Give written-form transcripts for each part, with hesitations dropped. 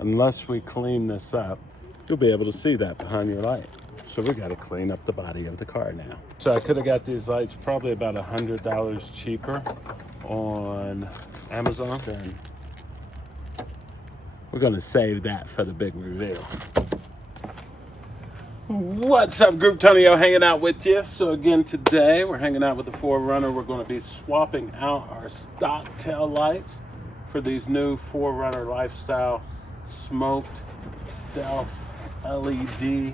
unless we clean this up, you'll be able to see that behind your light. So we got to clean up the body of the car now. So I could have got these lights probably about $100 cheaper on Amazon. Then we're going to save that for the big reveal. What's up, group? Tonyo hanging out with you. So again, today we're hanging out with the 4Runner. We're going to be swapping out our stock tail lights for these new 4Runner Lifestyle smoked stealth LED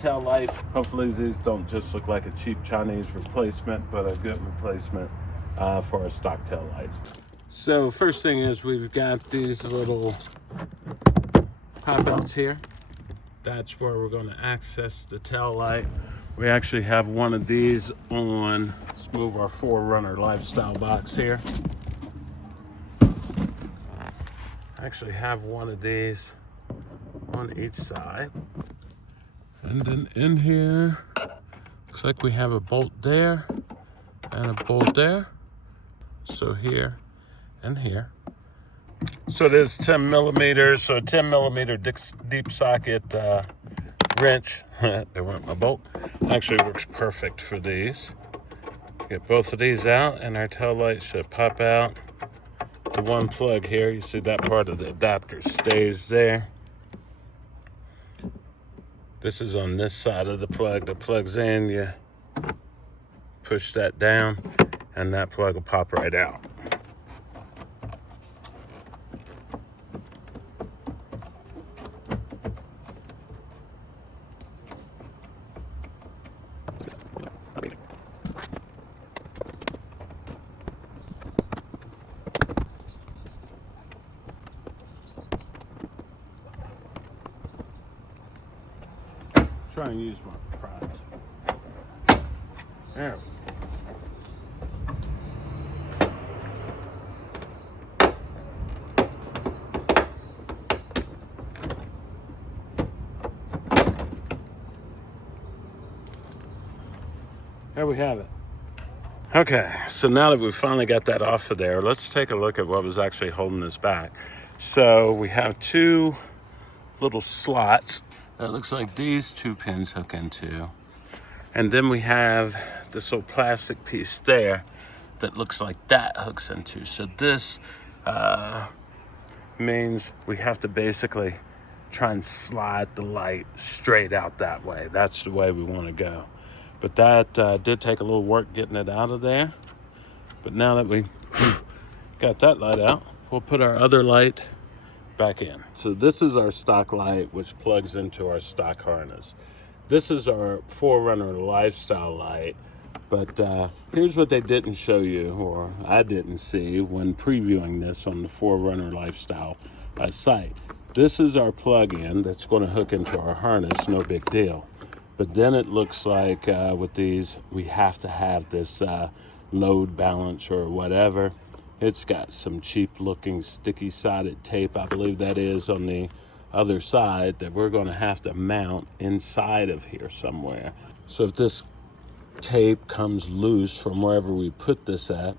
tail lights. Hopefully these don't just look like a cheap Chinese replacement, but a good replacement for our stock tail lights. So first thing is we've got these little pop outs here. That's where we're going to access the tail light. We actually have one of these on. Let's move our 4Runner Lifestyle box here. I actually have one of these on each side. And then in here, looks like we have a bolt there and a bolt there. So here and here. So it is 10 millimeters, so a 10 millimeter deep socket wrench. There went my bolt. Actually works perfect for these. Get both of these out and our tail light should pop out. The one plug here, you see that part of the adapter stays there. This is on this side of the plug that plugs in. You push that down and that plug will pop right out. Try and use my prize. There we go. There we have it. Okay, so now that we've finally got that off of there, let's take a look at what was actually holding this back. So we have two little slots that looks like these two pins hook into. And then we have this little plastic piece there that looks like that hooks into. So this means we have to basically try and slide the light straight out that way. That's the way we want to go. But that did take a little work getting it out of there. But now that we got that light out, we'll put our other light back in. So this is our stock light, which plugs into our stock harness. This is our 4Runner Lifestyle light, but here's what they didn't show you, or I didn't see when previewing this on the 4Runner Lifestyle site. This is our plug-in that's going to hook into our harness, no big deal. But then it looks like with these, we have to have this load balance or whatever. It's got some cheap looking sticky sided tape, I believe that is, on the other side that we're going to have to mount inside of here somewhere. So if this tape comes loose from wherever we put this at,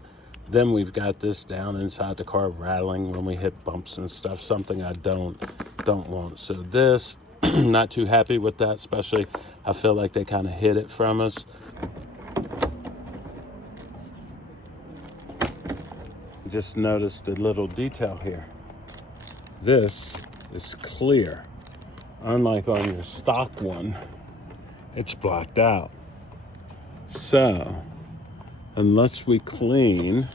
then we've got this down inside the car rattling when we hit bumps and stuff, something I don't want. So this, not too happy with that, especially I feel like they kind of hid it from us. Just noticed a little detail here. This is clear. Unlike on your stock one, it's blocked out. So, unless we clean,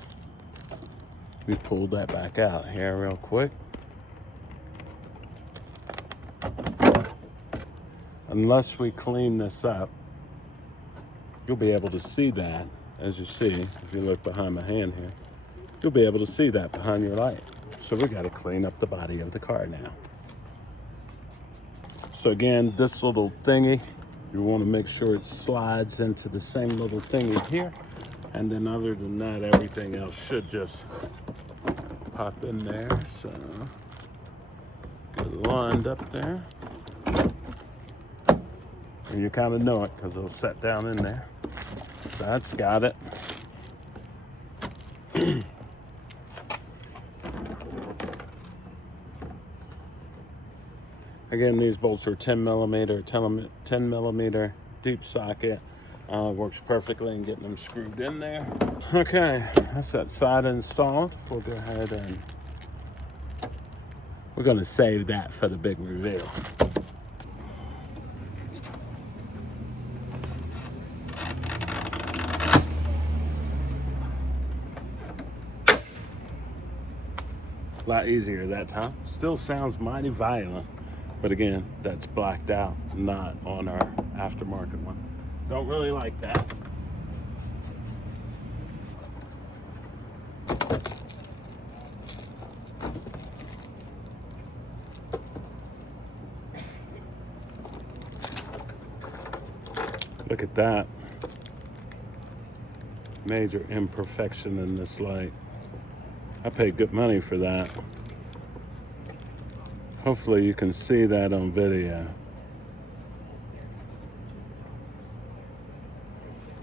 we pull that back out here real quick. Unless we clean this up, you'll be able to see that, as you see, if you look behind my hand here. You'll be able to see that behind your light. So we got to clean up the body of the car now. So again, this little thingy, you want to make sure it slides into the same little thingy here. And then other than that, everything else should just pop in there. So get it lined up there. And you kind of know it because it'll set down in there. So that's got it. Again, these bolts are 10 millimeter deep socket. Works perfectly in getting them screwed in there. Okay, that's that side installed. We'll go ahead and we're going to save that for the big reveal. A lot easier that time. Still sounds mighty violent, but again, that's blacked out, not on our aftermarket one. Don't really like that. Look at that. Major imperfection in this light. I paid good money for that. Hopefully you can see that on video.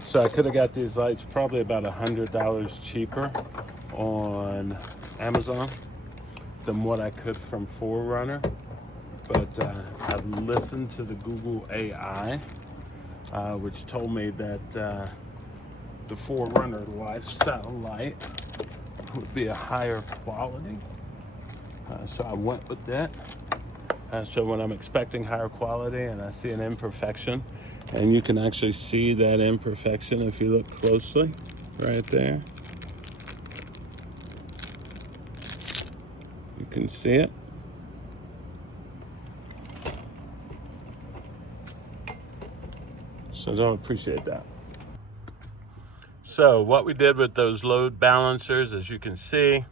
So I could have got these lights probably about $100 cheaper on Amazon than what I could from 4Runner. But I've listened to the Google AI, which told me that the 4Runner lifestyle light would be a higher quality. So I went with that. So when I'm expecting higher quality and I see an imperfection, and you can actually see that imperfection if you look closely, right there. You can see it. So I don't appreciate that. So what we did with those load balancers, as you can see,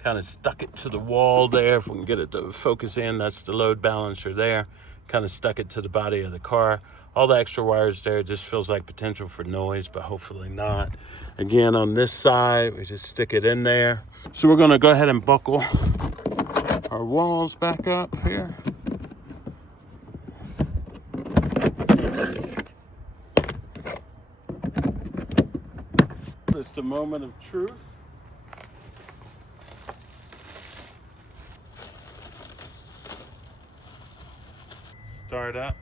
kind of stuck it to the wall there. If we can get it to focus in, that's the load balancer there. Kind of stuck it to the body of the car. All the extra wires there just feels like potential for noise, but hopefully not. Again, on this side, we just stick it in there. So we're gonna go ahead and buckle our walls back up here. Just a moment of truth. Start up.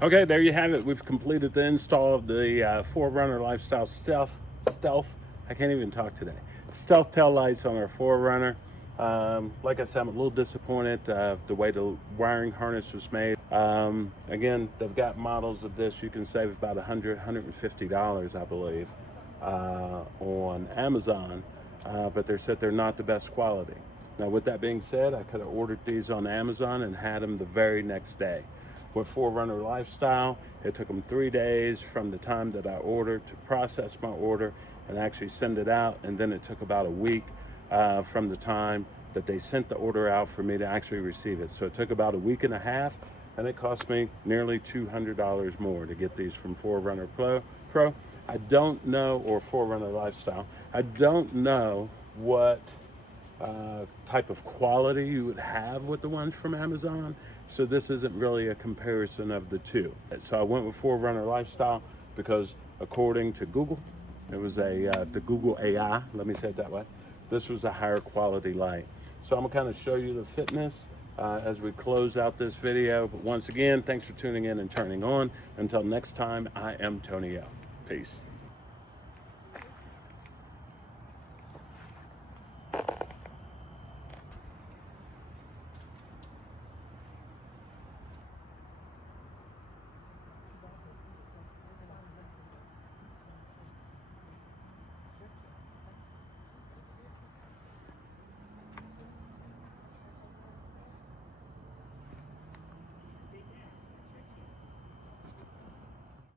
Okay, there you have it. We've completed the install of the 4Runner Lifestyle Stealth. I can't even talk today. Stealth tail lights on our 4Runner. Like I said, I'm a little disappointed the way the wiring harness was made. Again, they've got models of this. You can save about $100, $150, I believe, on Amazon. But they said they're not the best quality. Now, with that being said, I could have ordered these on Amazon and had them the very next day. With 4Runner Lifestyle, it took them 3 days from the time that I ordered to process my order and actually send it out, and then it took about a week from the time that they sent the order out for me to actually receive it. So it took about a week and a half, and it cost me nearly $200 more to get these from 4Runner Pro. I don't know, or 4Runner Lifestyle, I don't know what type of quality you would have with the ones from Amazon. So this isn't really a comparison of the two. So I went with 4Runner Lifestyle because according to Google, it was the Google AI, let me say it that way, this was a higher quality light. So I'm gonna kind of show you the fitness as we close out this video. But once again, thanks for tuning in and turning on. Until next time, I am Tony L. Peace.